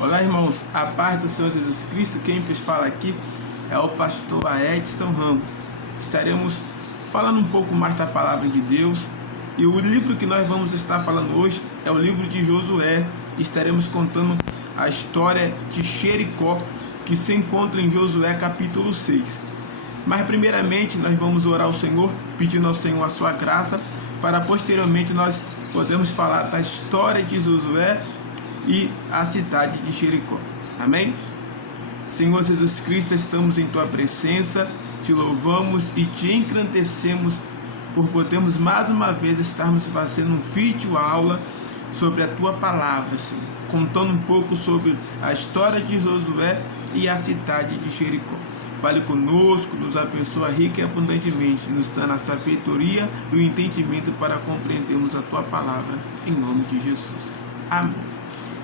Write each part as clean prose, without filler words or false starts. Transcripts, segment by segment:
Olá, irmãos, a paz do Senhor Jesus Cristo. Quem vos fala aqui é o pastor Edson Ramos. Estaremos falando um pouco mais da palavra de Deus, e o livro que nós vamos estar falando hoje é o livro de Josué. Estaremos contando a história de Jericó, que se encontra em Josué capítulo 6. Mas primeiramente nós vamos orar ao Senhor, pedindo ao Senhor a sua graça, para posteriormente nós podermos falar da história de Josué e a cidade de Jericó. Amém? Senhor Jesus Cristo, estamos em Tua presença, Te louvamos e Te engrandecemos por podermos mais uma vez estarmos fazendo um vídeo aula sobre a Tua palavra, Senhor, contando um pouco sobre a história de Josué e a cidade de Jericó. Fale conosco, nos abençoa rica e abundantemente, nos dando a sabedoria e o entendimento para compreendermos a Tua palavra, em nome de Jesus. Amém.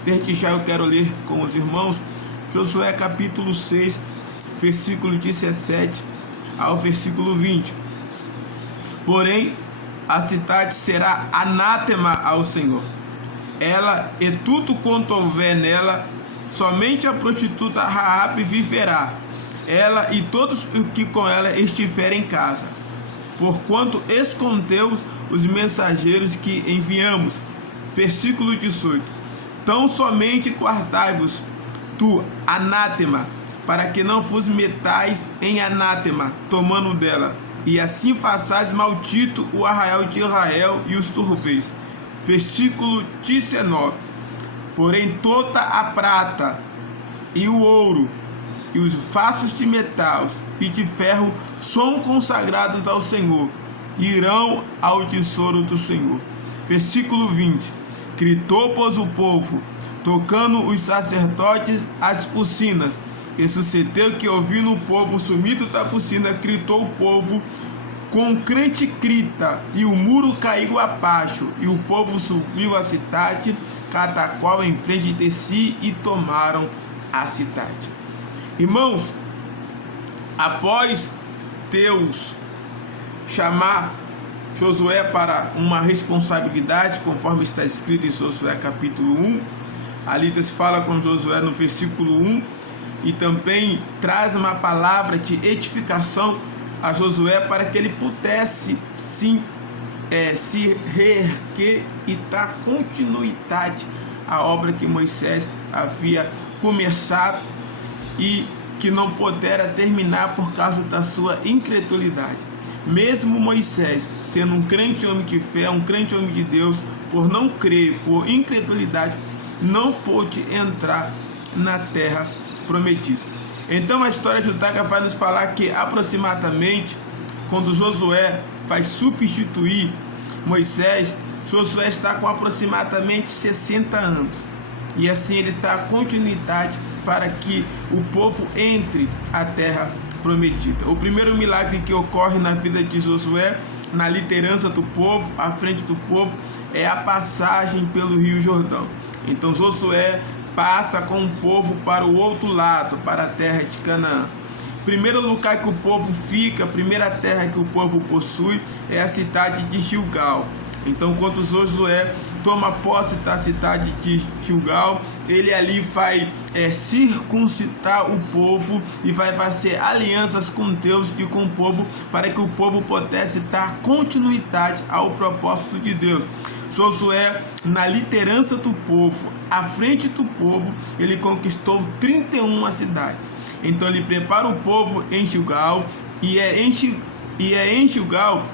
Desde já eu quero ler com os irmãos Josué capítulo 6, versículo 17 ao versículo 20. Porém, a cidade será anátema ao Senhor, ela e tudo quanto houver nela, somente a prostituta Raabe viverá, ela e todos os que com ela estiverem em casa, porquanto escondeu os mensageiros que enviamos. Versículo 18. Tão somente guardai-vos, tu, anátema, para que não vos metais em anátema, tomando dela, e assim façais maldito o arraial de Israel e os turveis. Versículo 19. Porém toda a prata e o ouro e os vasos de metal e de ferro são consagrados ao Senhor, e irão ao tesouro do Senhor. Versículo 20. Gritou, pois, o povo, tocando os sacerdotes as buzinas. E sucedeu que, ouvindo o povo o sumido da buzina, gritou o povo com grande grita, e o muro caiu abaixo, e o povo subiu a cidade, cada qual em frente de si, e tomaram a cidade. Irmãos, após Deus chamar Josué para uma responsabilidade, conforme está escrito em Josué capítulo 1, ali Deus fala com Josué no versículo 1, e também traz uma palavra de edificação a Josué para que ele pudesse sim se reerguer e dar continuidade à obra que Moisés havia começado e que não pudera terminar por causa da sua incredulidade. Mesmo Moisés, sendo um grande homem de fé, um grande homem de Deus, por não crer, por incredulidade, não pôde entrar na terra prometida. Então a história judaica vai nos falar que aproximadamente, quando Josué vai substituir Moisés, Josué está com aproximadamente 60 anos. E assim ele dá continuidade para que o povo entre a terra prometida. O primeiro milagre que ocorre na vida de Josué, na liderança do povo, à frente do povo, é a passagem pelo Rio Jordão. Então Josué passa com o povo para o outro lado, para a terra de Canaã. Primeiro lugar que o povo fica, a primeira terra que o povo possui é a cidade de Gilgal. Então, quando Josué toma posse da cidade de Gilgal, ele ali vai circuncidar o povo e vai fazer alianças com Deus e com o povo, para que o povo pudesse dar continuidade ao propósito de Deus. Josué, na liderança do povo, à frente do povo, ele conquistou 31 cidades. Então ele prepara o povo em Gilgal, e é em Gilgal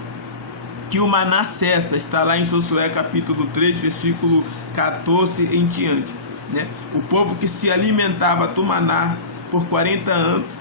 que o maná cessa. Está lá em Josué capítulo 3, versículo 14 em diante, né? O povo que se alimentava do maná por 40 anos,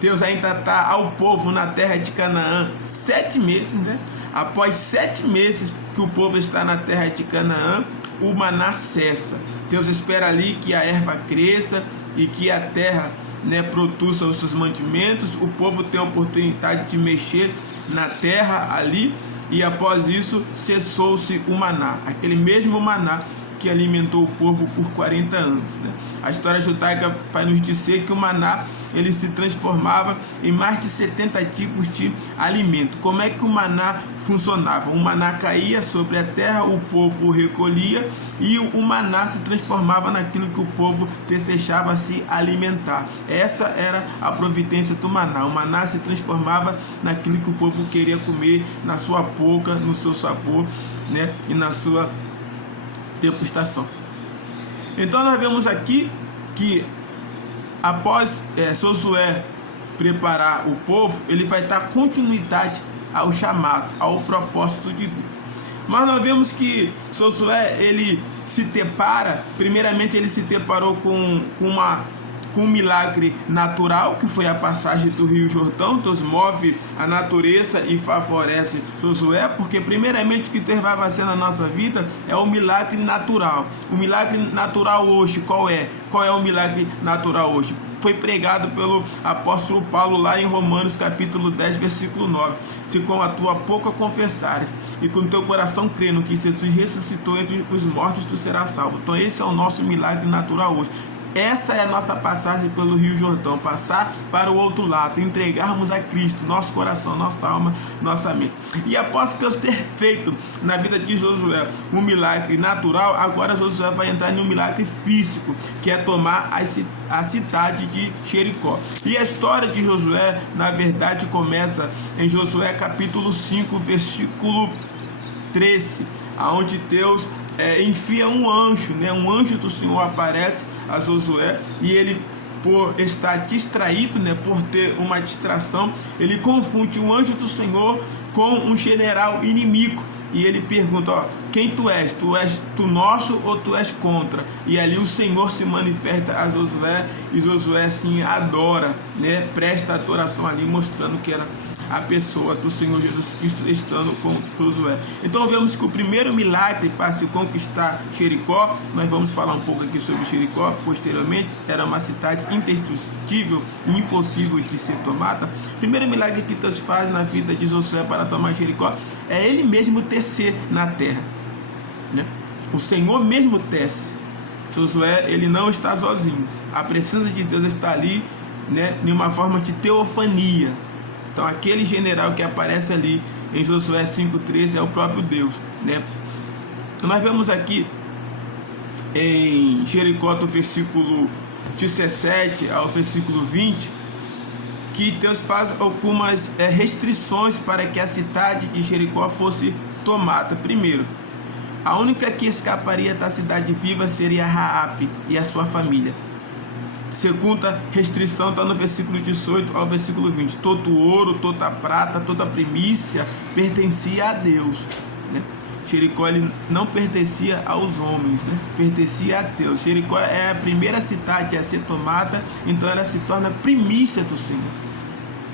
Deus ainda está ao povo na terra de Canaã 7 meses, né? Após 7 meses que o povo está na terra de Canaã, o maná cessa. Deus espera ali que a erva cresça e que a terra, né, produza os seus mantimentos. O povo tem a oportunidade de mexer na terra ali, e após isso cessou-se o maná, aquele mesmo maná que alimentou o povo por 40 anos, né? A história judaica vai nos dizer que o maná ele se transformava em mais de 70 tipos de alimento. Como é que o maná funcionava? O maná caía sobre a terra, o povo recolhia e o maná se transformava naquilo que o povo desejava se alimentar. Essa era a providência do maná. O maná se transformava naquilo que o povo queria comer, na sua boca, no seu sabor, né? E na sua degustação. Então nós vemos aqui que após Josué preparar o povo, ele vai dar continuidade ao chamado, ao propósito de Deus. Mas nós vemos que Josué, ele se depara, primeiramente ele se deparou com um milagre natural, que foi a passagem do Rio Jordão. Deus move a natureza e favorece Josué, porque primeiramente o que Deus vai fazer na nossa vida é o milagre natural. O milagre natural hoje, qual é? Qual é o milagre natural hoje? Foi pregado pelo apóstolo Paulo lá em Romanos capítulo 10, versículo 9. Se com a tua boca confessares e com o teu coração crendo que Jesus ressuscitou entre os mortos, tu serás salvo. Então esse é o nosso milagre natural hoje. Essa é a nossa passagem pelo Rio Jordão, passar para o outro lado, entregarmos a Cristo, nosso coração, nossa alma, nossa mente. E após Deus ter feito na vida de Josué um milagre natural, agora Josué vai entrar em um milagre físico, que é tomar a cidade de Jericó. E a história de Josué, na verdade, começa em Josué capítulo 5, versículo 13, onde Deus enfia um anjo, né? Um anjo do Senhor aparece a Josué e ele, por estar distraído, né, por ter uma distração, ele confunde o anjo do Senhor com um general inimigo. E ele pergunta, ó, quem tu és? Tu és do nosso ou tu és contra? E ali o Senhor se manifesta a Josué e Josué assim adora, né? Presta adoração ali, mostrando que era a pessoa do Senhor Jesus Cristo estando com Josué. Então vemos que o primeiro milagre para se conquistar Jericó, nós vamos falar um pouco aqui sobre Jericó posteriormente, era uma cidade indestrutível e impossível de ser tomada. O primeiro milagre que Deus faz na vida de Josué para tomar Jericó é ele mesmo tecer na terra, né? O Senhor mesmo tece. Josué, ele não está sozinho. A presença de Deus está ali, né, em uma forma de teofania. Então aquele general que aparece ali em Josué 5,13 é o próprio Deus, né? Então, nós vemos aqui em Jericó, do versículo 17 ao versículo 20, que Deus faz algumas restrições para que a cidade de Jericó fosse tomada. Primeiro, a única que escaparia da cidade viva seria Raabe e a sua família. Segunda restrição está no versículo 18 ao versículo 20. Todo ouro, toda prata, toda primícia pertencia a Deus, né? Jericó ele não pertencia aos homens, né? Pertencia a Deus. Jericó é a primeira cidade a ser tomada, então ela se torna primícia do Senhor.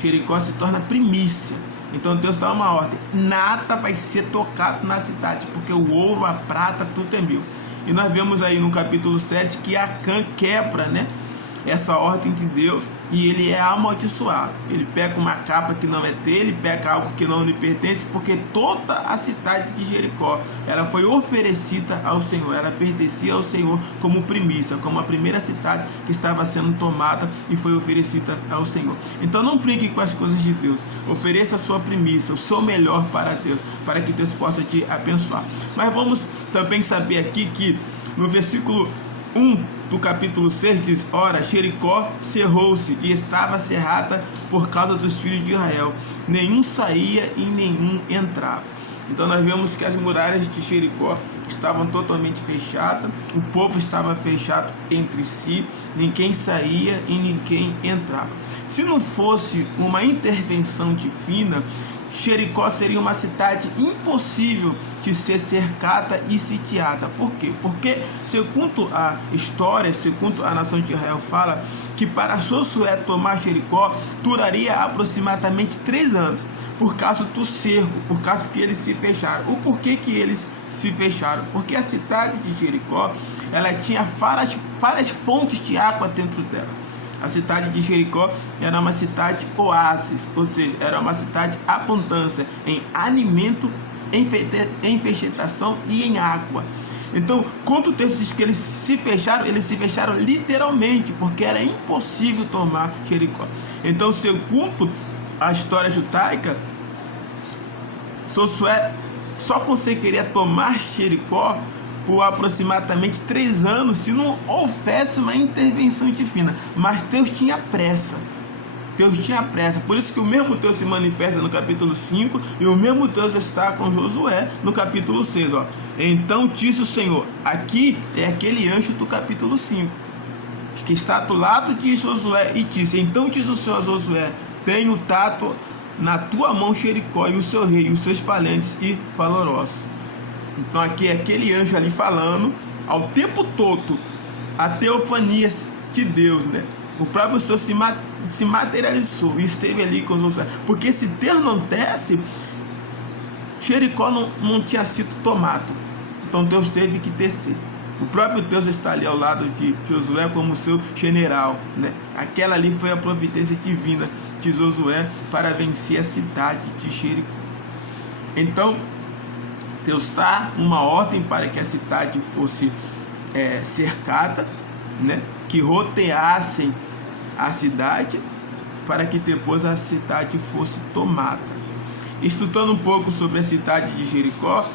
Jericó se torna primícia. Então Deus dá uma ordem: nada vai ser tocado na cidade, porque o ouro, a prata, tudo é meu. E nós vemos aí no capítulo 7 que Acã quebra, né, essa ordem de Deus e ele é amaldiçoado. Ele pega uma capa que não é dele, pega algo que não lhe pertence, porque toda a cidade de Jericó ela foi oferecida ao Senhor, ela pertencia ao Senhor como primícia, como a primeira cidade que estava sendo tomada e foi oferecida ao Senhor. Então não brinque com as coisas de Deus, ofereça a sua primícia, o seu melhor para Deus, para que Deus possa te abençoar. Mas vamos também saber aqui que no versículo 1 do capítulo 6 diz: ora, Jericó cerrou-se e estava cerrada por causa dos filhos de Israel, nenhum saía e nenhum entrava. Então nós vemos que as muralhas de Jericó estavam totalmente fechadas, o povo estava fechado entre si, ninguém saía e ninguém entrava. Se não fosse uma intervenção divina, Jericó seria uma cidade impossível de ser cercada e sitiada. Por quê? Porque, segundo a história, segundo a nação de Israel fala, que para Josué tomar Jericó duraria aproximadamente 3 anos, por causa do cerco, por causa que eles se fecharam. O porquê que eles se fecharam? Porque a cidade de Jericó, ela tinha várias fontes de água dentro dela. A cidade de Jericó era uma cidade oásis, ou seja, era uma cidade abundância em alimento, em vegetação e em água. Então, quando o texto diz que eles se fecharam literalmente, porque era impossível tomar Jericó. Então, segundo a história judaica, Josué só conseguiria tomar Jericó por aproximadamente 3 anos se não houvesse uma intervenção divina. Mas Deus tinha pressa. Deus tinha pressa. Por isso que o mesmo Deus se manifesta no capítulo 5 e o mesmo Deus está com Josué no capítulo 6. Ó. Então disse o Senhor. Aqui é aquele anjo do capítulo 5, que está do lado de Josué e disse: então disse o Senhor a Josué: tenho dado na tua mão Jericó e o seu rei, e os seus valentes e valorosos. Então aqui é aquele anjo ali falando ao tempo todo a teofania de Deus, né? O próprio Senhor se materializou e esteve ali com Josué. Porque se Deus não desse, Jericó não tinha sido tomado. Então Deus teve que descer. O próprio Deus está ali ao lado de Josué como seu general, né? Aquela ali foi a providência divina de Josué para vencer a cidade de Jericó. Então Deus dá uma ordem para que a cidade fosse cercada, né? Que rodeassem a cidade para que depois a cidade fosse tomada. Estudando um pouco sobre a cidade de Jericó,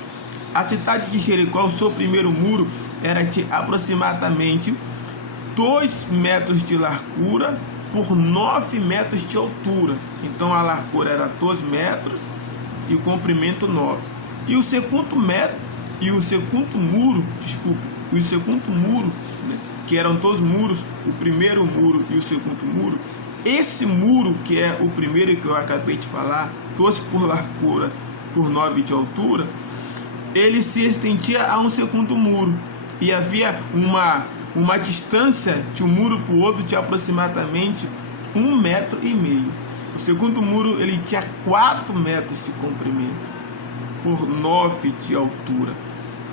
a cidade de Jericó, o seu primeiro muro era de aproximadamente 2 metros de largura por 9 metros de altura. Então a largura era 12 metros e o comprimento 9. E o segundo muro, né, que eram todos muros, o primeiro muro e o segundo muro, esse muro que é o primeiro que eu acabei de falar, 12 por largura por 9 de altura, ele se estendia a um segundo muro, e havia uma distância de um muro para o outro de aproximadamente 1,5 metro. O segundo muro ele tinha 4 metros de comprimento por 9 de altura.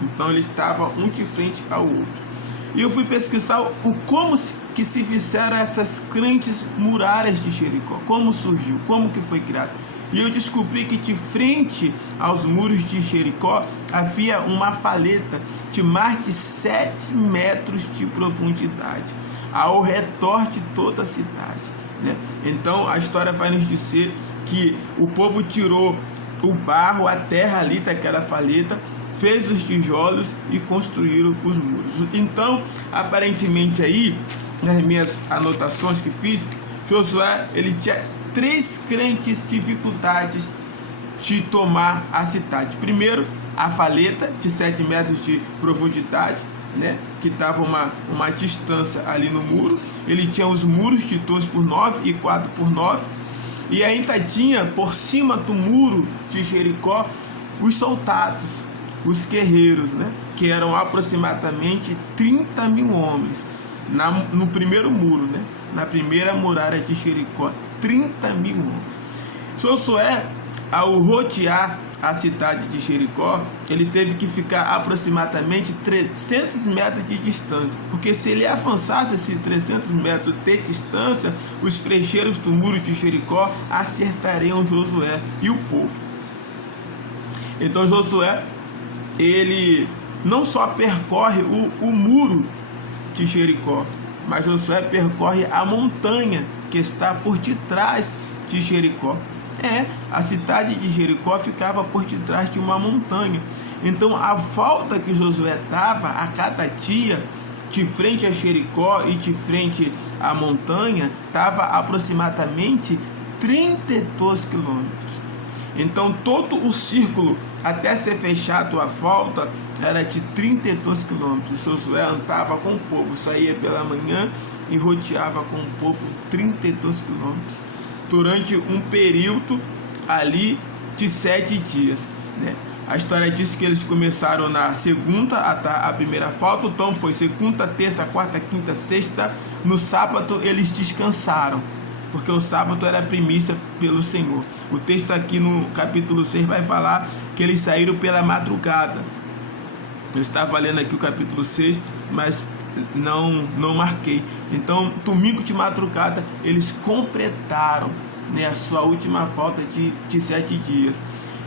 Então ele estava um de frente ao outro. E eu fui pesquisar como que se fizeram essas grandes muralhas de Jericó, como surgiu, como que foi criado. E eu descobri que de frente aos muros de Jericó havia uma faleta de mais de 7 metros de profundidade ao redor de toda a cidade, né? Então a história vai nos dizer que o povo tirou o barro, a terra ali daquela faleta, fez os tijolos e construíram os muros. Então, aparentemente aí, nas minhas anotações que fiz, Josué ele tinha 3 grandes dificuldades de tomar a cidade. Primeiro, a faleta de 7 metros de profundidade, né, que estava uma distância ali no muro. Ele tinha os muros de 2 por 9 e 4 por 9. E ainda tinha por cima do muro de Jericó os soldados, os guerreiros, né, que eram aproximadamente 30 mil homens no primeiro muro, né, na primeira muralha de Jericó, 30 mil homens. Josué, ao rodear a cidade de Jericó, ele teve que ficar aproximadamente 300 metros de distância, porque se ele avançasse esses 300 metros de distância, os flecheiros do muro de Jericó acertariam Josué e o povo. Então Josué, ele não só percorre o muro de Jericó, mas Josué percorre a montanha que está por detrás de Jericó. A cidade de Jericó ficava por detrás de uma montanha. Então a volta que Josué dava a cada dia de frente a Jericó e de frente à montanha estava aproximadamente 32 quilômetros. Então todo o círculo até ser fechado a volta era de 32 quilômetros. Josué andava com o povo, saía pela manhã e rodeava com o povo 32 quilômetros durante um período ali de 7 dias, né? A história diz que eles começaram na segunda a primeira volta, então foi segunda, terça, quarta, quinta, sexta. No sábado eles descansaram, porque o sábado era primícia pelo Senhor. O texto aqui no capítulo 6 vai falar que eles saíram pela madrugada. Eu estava lendo aqui o capítulo 6, mas não marquei. Então, domingo de madrugada, eles completaram, né, a sua última volta de 7 dias.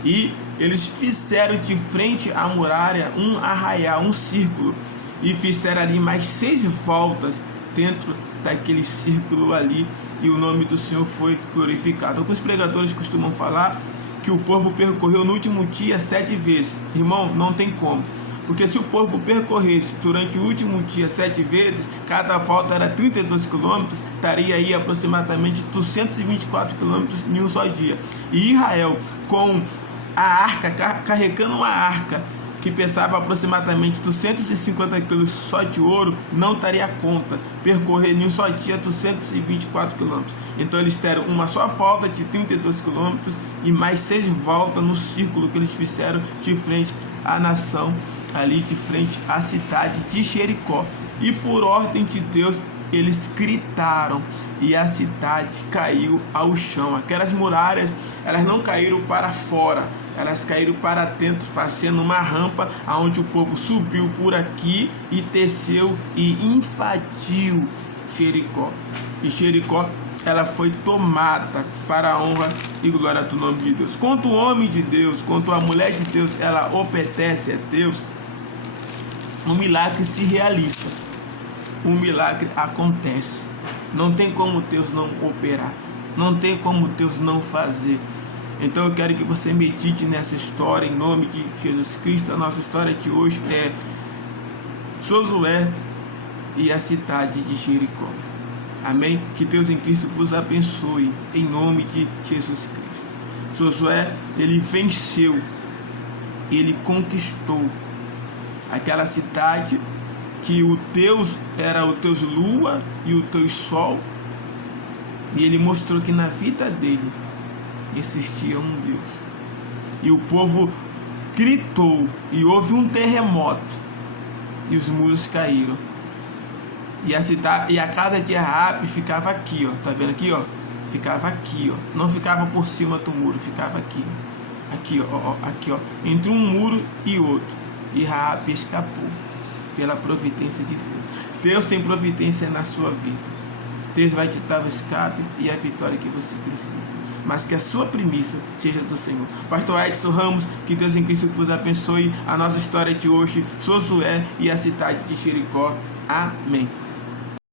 E eles fizeram de frente à muralha um arraial, um círculo, e fizeram ali mais 6 voltas dentro daquele círculo ali, e o nome do Senhor foi glorificado. Alguns pregadores costumam falar que o povo percorreu no último dia 7 vezes. Irmão, não tem como, porque se o povo percorresse durante o último dia 7 vezes, cada volta era 32 quilômetros, estaria aí aproximadamente 224 quilômetros em um só dia. E Israel, com a arca, carregando uma arca que pesava aproximadamente 250 quilos só de ouro, não daria conta percorrer em um só dia 224 quilômetros. Então eles deram uma só volta de 32 quilômetros e mais 6 voltas no círculo que eles fizeram de frente à nação, ali de frente à cidade de Jericó. E por ordem de Deus eles gritaram e a cidade caiu ao chão. Aquelas muralhas, elas não caíram para fora, elas caíram para dentro, fazendo uma rampa aonde o povo subiu por aqui e desceu e invadiu Jericó. E Jericó, ela foi tomada para a honra e glória do nome de Deus. Quanto o homem de Deus, quanto a mulher de Deus, ela obedece a Deus, um milagre se realiza, um milagre acontece. Não tem como Deus não operar, não tem como Deus não fazer. Então eu quero que você medite nessa história em nome de Jesus Cristo. A nossa história de hoje é Josué e a cidade de Jericó. Amém? Que Deus em Cristo vos abençoe em nome de Jesus Cristo. Josué, ele venceu, ele conquistou aquela cidade que o Deus era o Deus lua e o Deus sol, e ele mostrou que na vida dele existia um Deus. E o povo gritou e houve um terremoto e os muros caíram. E a cidade, e a casa de Raabe ficava aqui, ó, tá vendo aqui, ó? Ficava aqui, ó. Não ficava por cima do muro, ficava aqui. Aqui, ó, aqui, ó, entre um muro e outro. E Raabe escapou pela providência de Deus. Deus tem providência na sua vida. Deus vai te dar o escape e a vitória que você precisa. Mas que a sua premissa seja do Senhor. Pastor Edson Ramos, que Deus em Cristo vos abençoe. A nossa história de hoje, Josué e a cidade de Jericó. Amém.